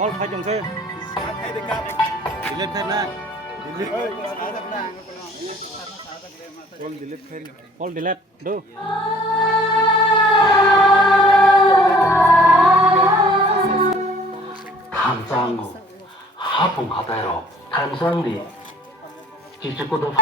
Paul phải chồng xe. Đi lên thêm nè. Paul đi lên thêm. Paul đi lên. Đâu? 감사하고 하품하다로 감사한디 지지고도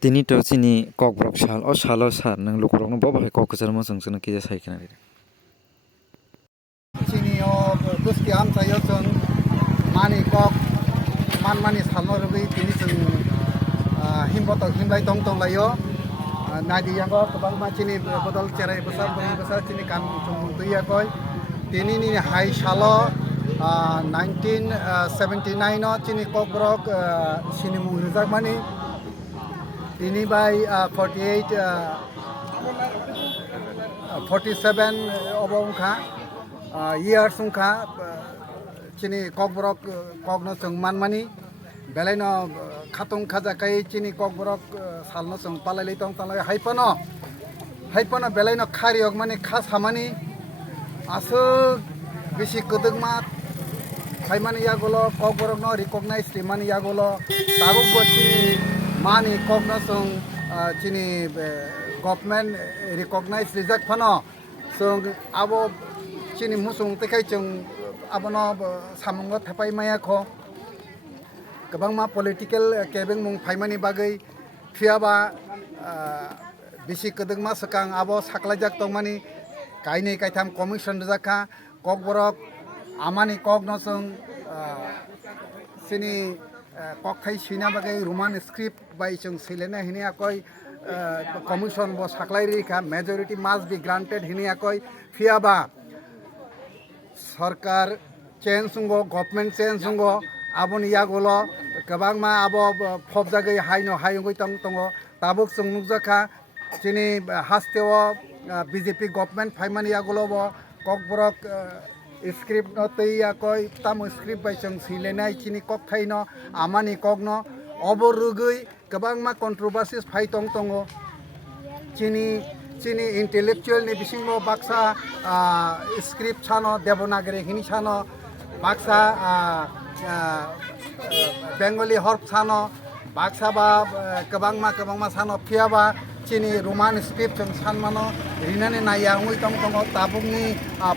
Tini to sini kok brok sal o salo sar nang lukurok no bobo kok kejar mo sung sung kija sai kana sini o buski am sayo sung mani kok mani salno rubi tini sung himlai tong layo nadi yang ko kebang ma sini bodol cerai besar sini kan sung tuya koi tini ni hai salo 1979 o sini kok brok sini mung rizak mani ini by 47 obongkha years ungkha chini kokborok kokno chung manmani belaino khatung khaja kai chini kokborok salno chung palai tong talai haipono belaino khari ogmani khas hamani asu bisi kudugma khaimani yagolo kokborok no recognize rimani yagolo tabuk bochi mani kogno sung chini government recognize result phano sung abo chini musung tekai chung abono samungo thapai maya kho kabangma political kebeng mung phaimani bagai phiaba bisi kedengma sekang abo saklajak tongmani kaini kaitam commission jakha kokborok amani kogno sung sini kok khai sina bagai roman script bai chung silena hini akoi commission ব সাকলাই রেখা majority must be granted হিনিয়াকই ফিয়াবা সরকার change সুঙ্গ government change সুঙ্গ আবন ইয়াগুলো গোबांमा আবো ফবজাগৈ হাইনো হাইগৈ তং তাবুক जों नुजाखा চিনি হাস্তেও বিজেপি গভর্নমেন্ট ফাইমানি ইয়াগুলো ককবরক স্ক্রিপ্ট তৈয়াকই তাম স্ক্রিপ্ট বাই जों সিলেনাই চিনি কক থাইনো আমানি কগনো অবরুগৈ गोबांमा কন্ট্রোভার্সিস ফাই তং চিনি ইন্টেলেকচুয়াল नि बिसिङाव बाक्सा स्क्रिप्ट सानो देवनागरी हिनी सानो बाक्सा बेंगली हर्फ सानो बाक्सा बा गोबांमा सानो फियाबा चिनी रोमान स्क्रिप्ट जों सानमानो रिनानि नाया हुइ तंग ताबुकनि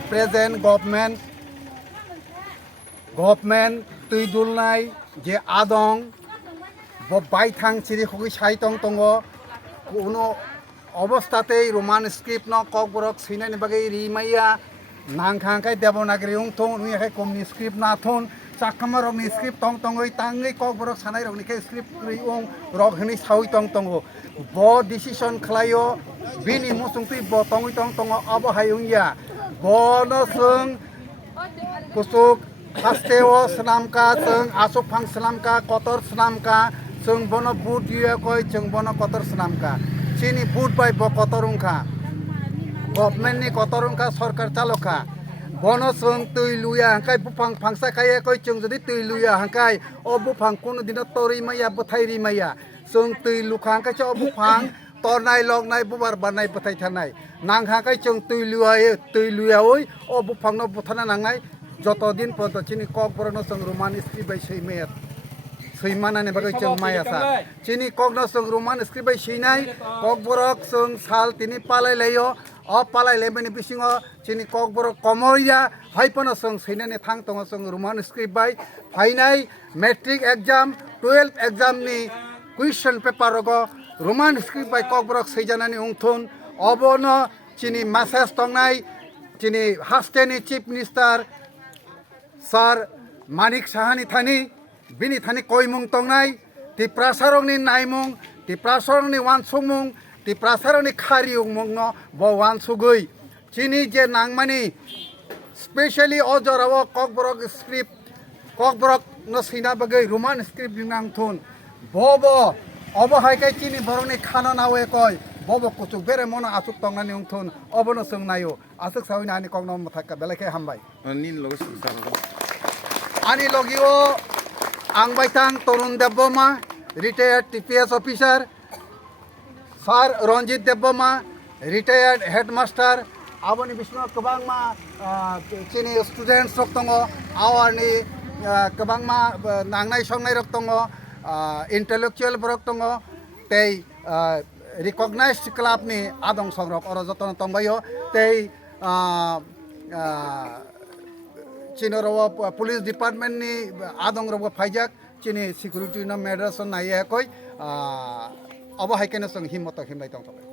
प्रेजेंट गभर्नमेंट तुइदुलनाय जे आदं ब बायथां चिरि खुगै साइ तंग कोनो অবস্থাতেই রোমান স্ক্রিপ্ট ন ককবরক সিনানি বাগে রিমাইয়া নাংখাংখাই দেবনাগরি উংথং নুইখাই কমনি স্ক্রিপ্ট না থন চাকমারকনি স্ক্রিপ্ট তংই তাঙ্গই ককবরক সানাই রকনিখাই স্ক্রিপ্ট উং রক হনি সাউই তং ব ডিসিশন খালাयो বিনি মুসুং তুই ব তংই তং অবহাই উংয়া বনো जों कुसुक हास्तेओ सलामका जों आसुफां सलामका कतर सलामका जों बनो बुट युयाकय जों बनो कतर सलामका চিনি বুট বাই কতরুংখা গভর্নমেন্টনি কতরুংখা সরকার চালকা বনো जों তুই লুয়া হাঙ্কাই বুফাং ফাংসা খাইয়া কই जों যদি তুই লুয়া হাঙ্কাই ও বুফাং কোনো দিন তরি মাইয়া বথাইরি মাইয়া जों তুই লুখা হাঙ্কাই ও বুফাং তরনাই লগনাই বুবার বানাই বথাই থানাই নাং হাঙ্কাই जों তুই লুয়া ওই ও বুফাং ন বথানা নাংনাই যতদিন পর্যন্ত চিনি ককবরন जों রোমান স্ক্রিপ্ট বাই সেইমেত सैमानानि बागै जों मायासा चिनि कगनो जों रोमान स्क्रिप्ट बाय सैनाय ककबरक जों साल तिनि पालायलायो अ पालायलायमानि बिसिङाव चिनि ककबरक कमरिया हायपनो जों सैनानि थां दङ जों रोमान स्क्रिप्ट बाय फाइनाय मेट्रिक एग्जाम 12 एग्जामनि क्वेश्चन पेपारग रोमान स्क्रिप्ट बाय ककबरक सैजानानि उंथुन अबनो चिनि मेसेज दंनाय चिनि हास्टेनि चिफ मिनिस्टार सार मानिक साहानि थानि बिनि थानि कयमुं तंनाय ति प्रासारंनि नायमुं ति प्रासारंनि वानसुमुं ति प्रासारंनि खारियुमुं न ब वानसुगै चिनि जे नांमानि स्पेशली अजराव ककबरक स्क्रिप्ट ककबरक न सिना बगै रोमान स्क्रिप्ट बिनांथुन बब अबहायकै चिनि बरंनि खाना नावे कय बब कुचुक बेरे मन आसुक तंनानि उंथुन अबनो जों नायो आसुक सावैना आनि कगनो मथाका बेलायखे हामबाय आनि लगियो आंबायथां तरुण देबबर्मा रिटायार्ड टीपीएस ऑफिसर सार रंजित देबबर्मा रिटायार्ड हेडमास्टर आबोनि बिसिङाव गोबांमा चिनि स्टुडेन्टस रक दङ आवारनि गोबांमा नांनाय संनाय रक दङ इन्टेलेक्चुएल रक दङ तै रिकगनाइज्ड क्लाबनि आदं संरक अर जतन तंबायो तै चिनरव पुलिस डिपार्टमेंटनि आदंरव फाइजाक चिनि सिकिउरिटि न मेडर्स नायकय अबहायकेनो जों हिम्मत हिमनाय दं